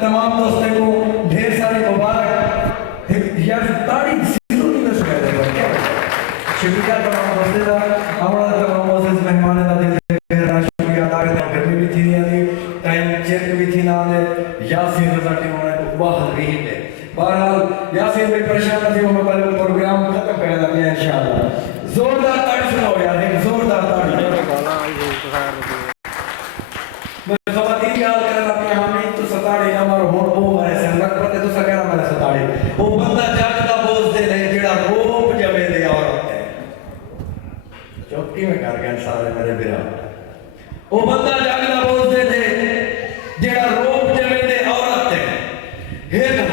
تمام دوستوں کو ڈھیر ساری مبارک یار تاڑی سیرو نہیں نہ شکایت ہے شکریہ تمام دوستوں کا ہمارا تمام موزز مہمان دا دل سے شکریہ ادا کرتے ہیں گرمی بھی تھی نہیں آتی ٹائم چیک بھی تھی نہ آنے یاسین رضا ٹیم ہونے کو باہر بھی ہے بہرحال یاسین بھی پریشان تھی وہ میں پہلے پروگرام ختم کر دیا انشاءاللہ زوردار تاڑی سناؤ یار ایک زوردار تاڑی میں خواتین کی حال کرنا اپنی ہمیں تو ستاڑی ہمارا ہون وہ ہمارے سے لگ پڑتے تو سکرہ ہمارے ستاڑی وہ بندہ جاگتا بوز دے لے جڑا روپ جمے دے عورت ہے چوکی میں کر گئے سارے میرے برا وہ بندہ جاگتا بوز دے لے جڑا روپ جمے دے عورت ہے ایک